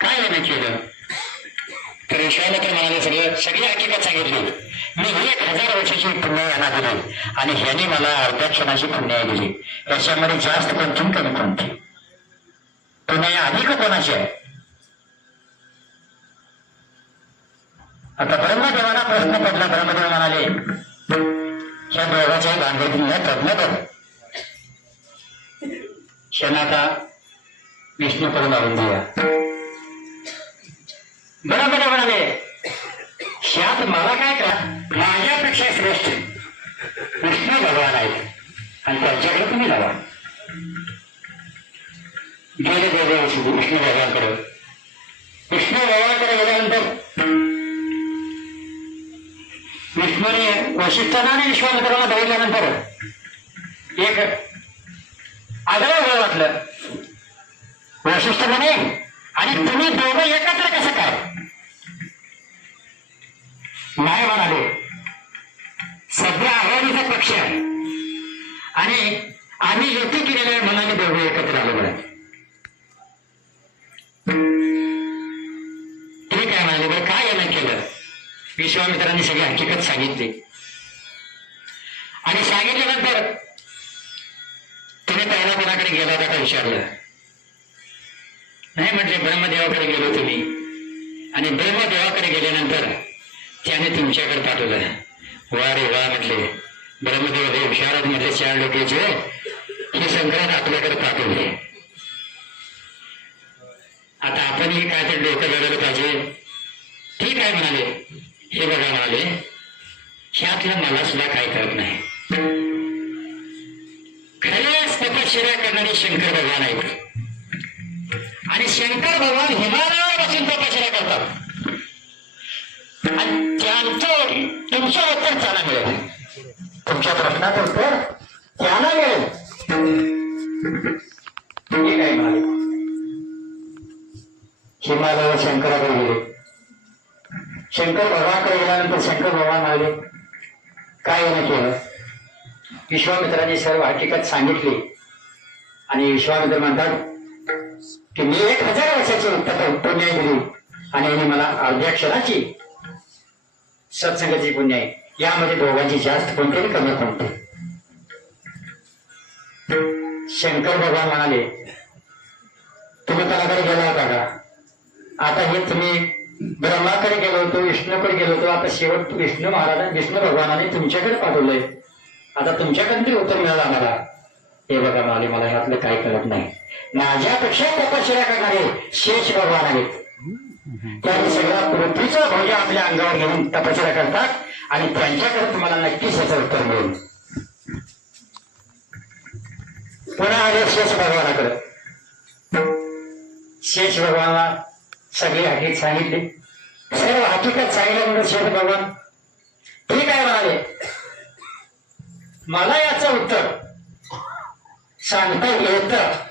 काय याने केलं तर विश्वामित्र म्हणाले सगळं सगळी हकीकत सांगितली. मी एक हजार वर्षाची पुण्य यांना दिली आणि ह्याने मला अर्ध्या क्षणाची पुण्य दिली. याच्यामध्ये जास्त कोणती कमी कोणती पुण्य अधिक कोणाची आहे? आता ब्रह्मदेवाला प्रश्न पडला ब्रह्मदेव म्हणाले ह्या दोघांच्या भानगडीने तज्ञ कर क्षणाचा विष्णू करून लावून बरं बरं म्हणाले ह्यात मला काय करा माझ्यापेक्षा श्रेष्ठ कृष्ण भगवान आहेत. आणि त्यांच्याकडे तुम्ही जावा. गेले देव विष्णू भगवानकडे. विष्णू भगवानकडे गेल्यानंतर विष्णूने वशिष्ठांना आणि विश्वामित्राला बघितल्यानंतर एक आग्रह वेळ वाटलं. वशिष्ठ म्हणे आणि तुम्ही दोघं एकत्र कसं काय? नाही म्हणाले. सध्या आघाडीचा पक्ष आहे. आणि आम्ही युती केलेल्या मनाने दोघं एकत्र आलो बरं ठीक आहे म्हणाले बरं काय यानं केलं? विश्वामित्रांनी सगळी हकीकत सांगितली. आणि सांगितल्यानंतर तुम्ही पहिला कोणाकडे गेला होता का विचारलं? नाही म्हटले ब्रह्मदेवाकडे गेलो तुम्ही आणि ब्रह्मदेवाकडे गेल्यानंतर त्याने तुमच्याकडे पाठवलं वा रे वा म्हटले. ब्रह्मदेव हे विशारद म्हटले चार लोकांचे हे संक्रांत आपल्याकडे पाठवले. आता आपणही तरी डोकं लढवलं पाहिजे. ठीक आहे म्हणाले. हे बघा म्हणाले ह्यातलं मला सुद्धा काय कळत नाही. खऱ्याच तपश्चर्या करणारे शंकर भगवान आहेत. आणि शंकर भगवान हिमालयापासून तपश्चर्या करतात. आणि त्यांचं उत्तर त्याला मिळेल. तुमच्या प्रश्नाचं उत्तर त्याला मिळेल. ठीक काय म्हणाले हिमालय शंकराकडे गेले. शंकर भगवानकडे गेल्यानंतर शंकर भगवान आले काय यानं केलं? विश्वामित्राने सर्व हकीकत सांगितली. आणि विश्वामित्र म्हणतात की मी एक हजार वर्षाची उत्तर पुण्य दिली. आणि याने मला अर्ध्या क्षणाची सत्संगाची पुण्य आहे यामध्ये दोघांची जास्त कोणते आणि कमी कोणते शंकर भगवान म्हणाले तुम्ही त्यालाकडे गेला होता का? आता हे तुम्ही ब्रह्माकडे गेलो होतो विष्णूकडे गेलो होतो आता शेवट विष्णू महाराज विष्णू भगवानाने तुमच्याकडे पाठवलंय. आता तुमच्याकडे तरी उत्तर मिळालं आम्हाला. हे बघा माले मला ह्यातलं काही कळत नाही. माझ्यापेक्षा तपश्चर्या करणारे शेष भगवान आहेत. त्यांनी सगळ्या पृथ्वीचा भोज आपल्या अंगावर घेऊन तपश्चर्या करतात आणि त्यांच्याकडे तुम्हाला नक्कीच याचं उत्तर मिळेल. पुन्हा आले शेष भगवानाकडे. शेष भगवानला सगळी हकीत सांगितली. सर्व हकीकत सांगितल्यानंतर शेष भगवान ठीक आहे म्हणाले. मला याचं उत्तर सांगता येतं.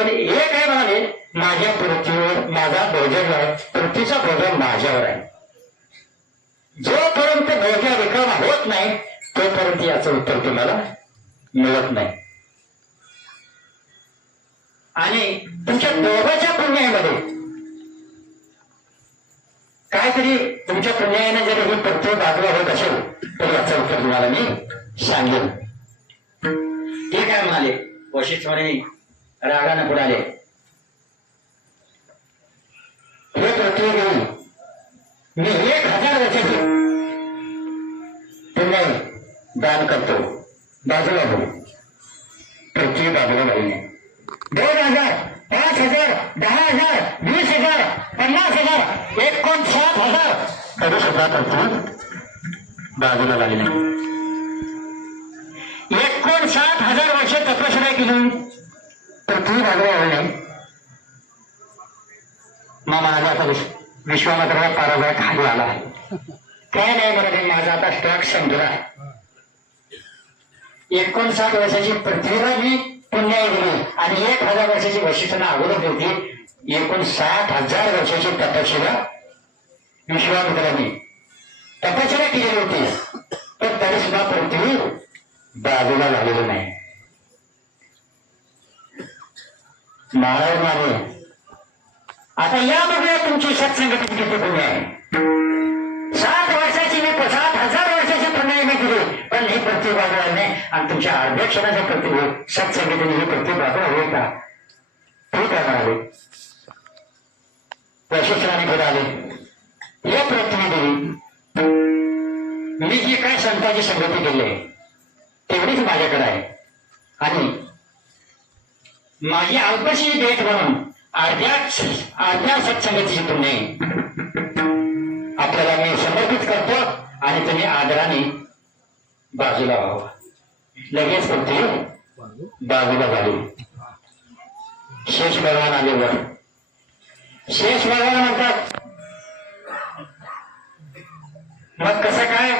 पण हे काय म्हणाले? माझ्या पृथ्वीवर माझा भोजन आहे. पृथ्वीचा भोजन माझ्यावर आहे. जोपर्यंत ध्वजा रिकामा होत नाही तोपर्यंत याचं उत्तर तुम्हाला मिळत नाही. आणि तुमच्या दोघांच्या पुण्यामध्ये तरी तुमच्या पुण्याने जर ही पृथ्वी बाजूला होत असेल तर याचं उत्तर तुम्हाला मी सांगेन. ठीक आहे म्हणाले? वशिष्ठ म्हणे रागानं पुढाले हे पृथ्वी घेऊन मी एक हजार वर्षाची पुन्हा दान करतो. बाजूला भाऊ पृथ्वी बाजूला भाऊ दोन हजार पाच हजार दहा हजार वीस हजार पन्नास हजार एकोणसाठ हजार. करू सुद्धा पृथ्वी बाजूला लागली एकोणसाठ हजार वर्ष तपश्चर्या केली. पृथ्वी बाजूला आली नाही मग माझा आता विश्व- विश्वामित्राला पराजय खाली आला काय नाही बरं आहे, माझा आता स्टॉक संपला. एकोणसाठ वर्षाची पृथ्वीला मी पुण्याई दिली आणि एक हजार वर्षाची वशिष्ठांना अगोदर होती. एकोणसाठ हजार वर्षाची तपशिला विश्वामित्रांनी तपशिला केली होती पण तरी सुद्धा पृथ्वी बाजूला झालेली नाही नारायण माने आता या बघूया तुमची सत्संगती किती पुण्य आहे. सात वर्षाची मी सात हजार वर्षाची पुण्याई मी केली पण ही प्रत्येक बाजूला नाही आणि तुमच्या अर्ध्या क्षणाच्या प्रत्येक सत्संगतीने ही प्रत्येक बाजूला का? ठीक आहे म्हणाले? वशिष्ठाने पुढे आले हे प्रतिनिधी मी जी काय संतांची संगती केली आहे तेवढीच माझ्याकडे आहे. आणि माझी अल्पशी भेट म्हणून अर्ध्या अर्ध्या सत्संगतीची पुण्य आपल्याला मी समर्पित करतो आणि तुम्ही आदराने बाजूला व्हावं. लगेच पृथ्वी बाजूला झाली. शेष भगवान आले वर शेष भगवान म्हणतात मग कसं काय?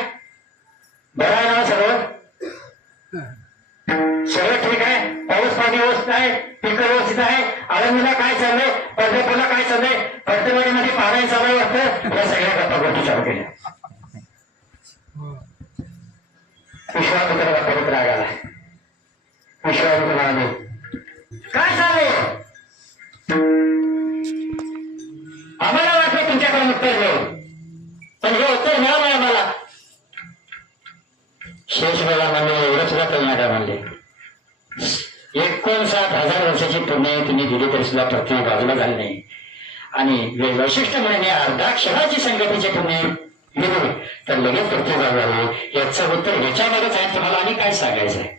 बरं आहे ना सर्व? सगळं ठीक आहे? पाऊस पाणी व्यवस्थित आहे पिकं व्यवस्थित आहे. आळंदीला काय चाललंय? पंढरपूरला काय चाललंय? पंढरवाडीमध्ये पाणी चालू वाटतं. या सगळ्या गप्पा गोष्टी चालू केल्या. विश्वामित्राला परत राग आला विश्वामित्र म्हणाले काय चाललंय आम्हाला वाटलं तुमच्याकडून उत्तर मिळेल पण हे उत्तर मिळालं आम्हाला. शेष वेळा म्हणले एवढंच सुद्धा कळणार म्हणले एकोणसाठ हजार वर्षाची पुण्य तिने दिली तरी सुद्धा पृथ्वी बाजूला झाली नाही. आणि वैशिष्ट वैशिष्ट्य म्हणजे अर्धा क्षणाची संगतीचे पुण्य दिले तर लगेच पृथ्वी बाजूला झाली याचं उत्तर याच्यामध्येच आहे. तुम्हाला आणि काय सांगायचं आहे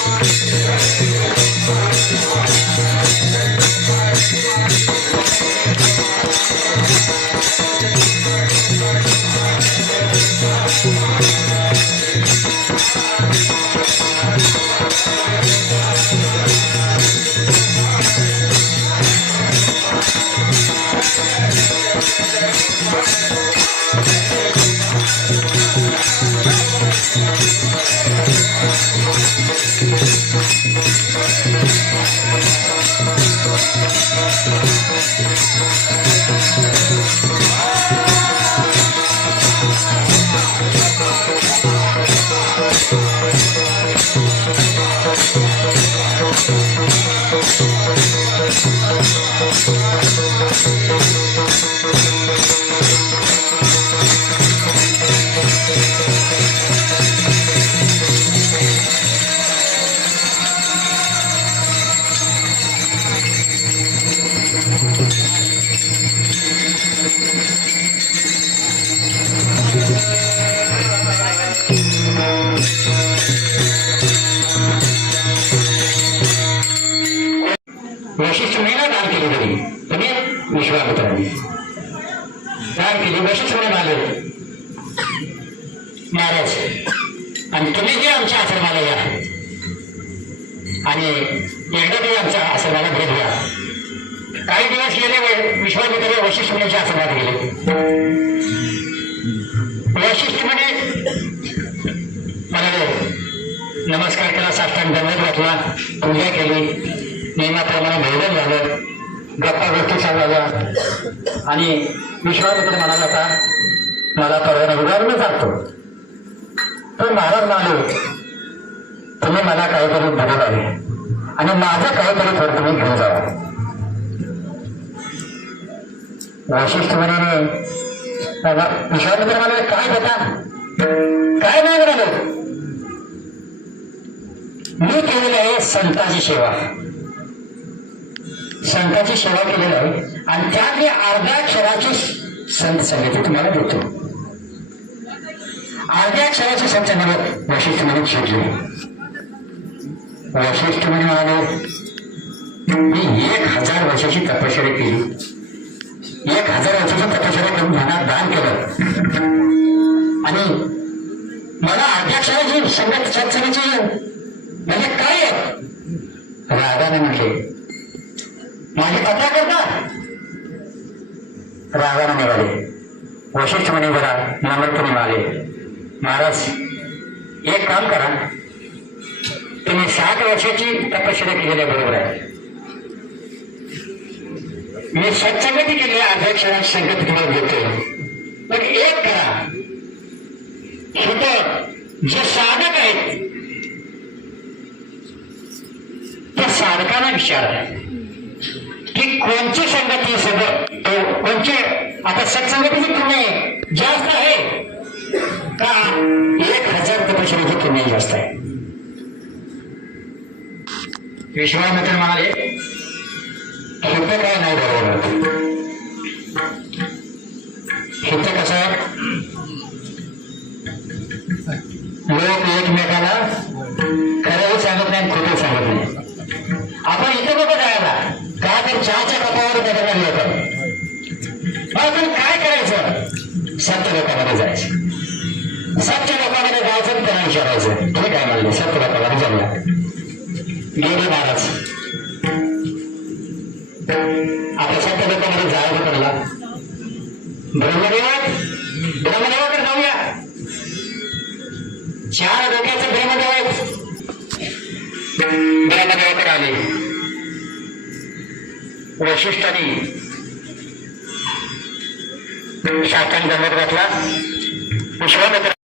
वैशिष्ट्य महाराज आणि तुम्ही जे आमच्या आश्रमाला या. आणि एकदा तुम्ही आमच्या आश्रमाला भेट द्या. काही दिवस गेले विश्वामित्र वशिष्ठ मुनीच्या आश्रमात गेले. वशिष्ठ म्हणे म्हणाले नमस्कार केला साष्टांग दंड घातला पूजा केली. नियमाप्रमाणे भोजन झालं. गप्पा गोष्टी सांगाव्या. आणि विश्वामित्र म्हणाला का मला परवाना उदाहरण चालतो तर महाराज म्हणाले तुम्ही मला काहीतरी दिलं आहे आणि माझं काहीतरी थोडं तुम्ही घेऊन जावं वैशिष्ट म्हणाले विश्वामित्र म्हणाले काय देता काय नाही म्हणाले मी केलेली आहे संताची सेवा. संताची सेवा केलेली आहे आणि त्यातली अर्ध्या क्षराची संत संगती तुम्हाला देतो. अर्ध्या क्षणाची संत संगत म्हणजे वशिष्ठ म्हणून शिकली वशिष्ठ म्हणे म्हणाले मी एक हजार वर्षाची तपश्चर्या केली. एक हजार वर्षाची तपश्चर्या करून ध्यानात दान केलं. आणि मला अध्यक्षाची संगत सत्संगाची म्हणजे काय आहे? रागाने म्हटले माझी कथा करता? रागाने निघाले वशिष्ठ म्हणे जरा नम्रतेने म्हणाले महाराज एक काम करा. तुम्ही सात वर्षाची तपश्चर्या केलेल्या बरोबर आहे. मी सत्संगती केली अध्यक्ष संगत तुम्हाला देतो पण एक करा. इथं जे साधक आहेत त्या साधकांना विचारा. की कोणची संगती सगळं कोणचे आता सत्संगतीची तुम्ही जास्त आहे. का एक हजार तपश्चर्याची तुम्ही जास्त आहे. विश्वामित्र म्हणाले इथं काय नाही बरोबर. तुम्ही काय म्हणले सत्य जाऊया गेले महाराज आता सत्य लोकांमध्ये जायचं पडला ब्रह्मदेवात ब्रह्मदेवाकडे जाऊया. चार डोक्याचे ब्रह्मदेव आहेत. ब्रह्मदेवाकडे आले. वशिष्ठाने शासन जमत घातला. विश्वामित्र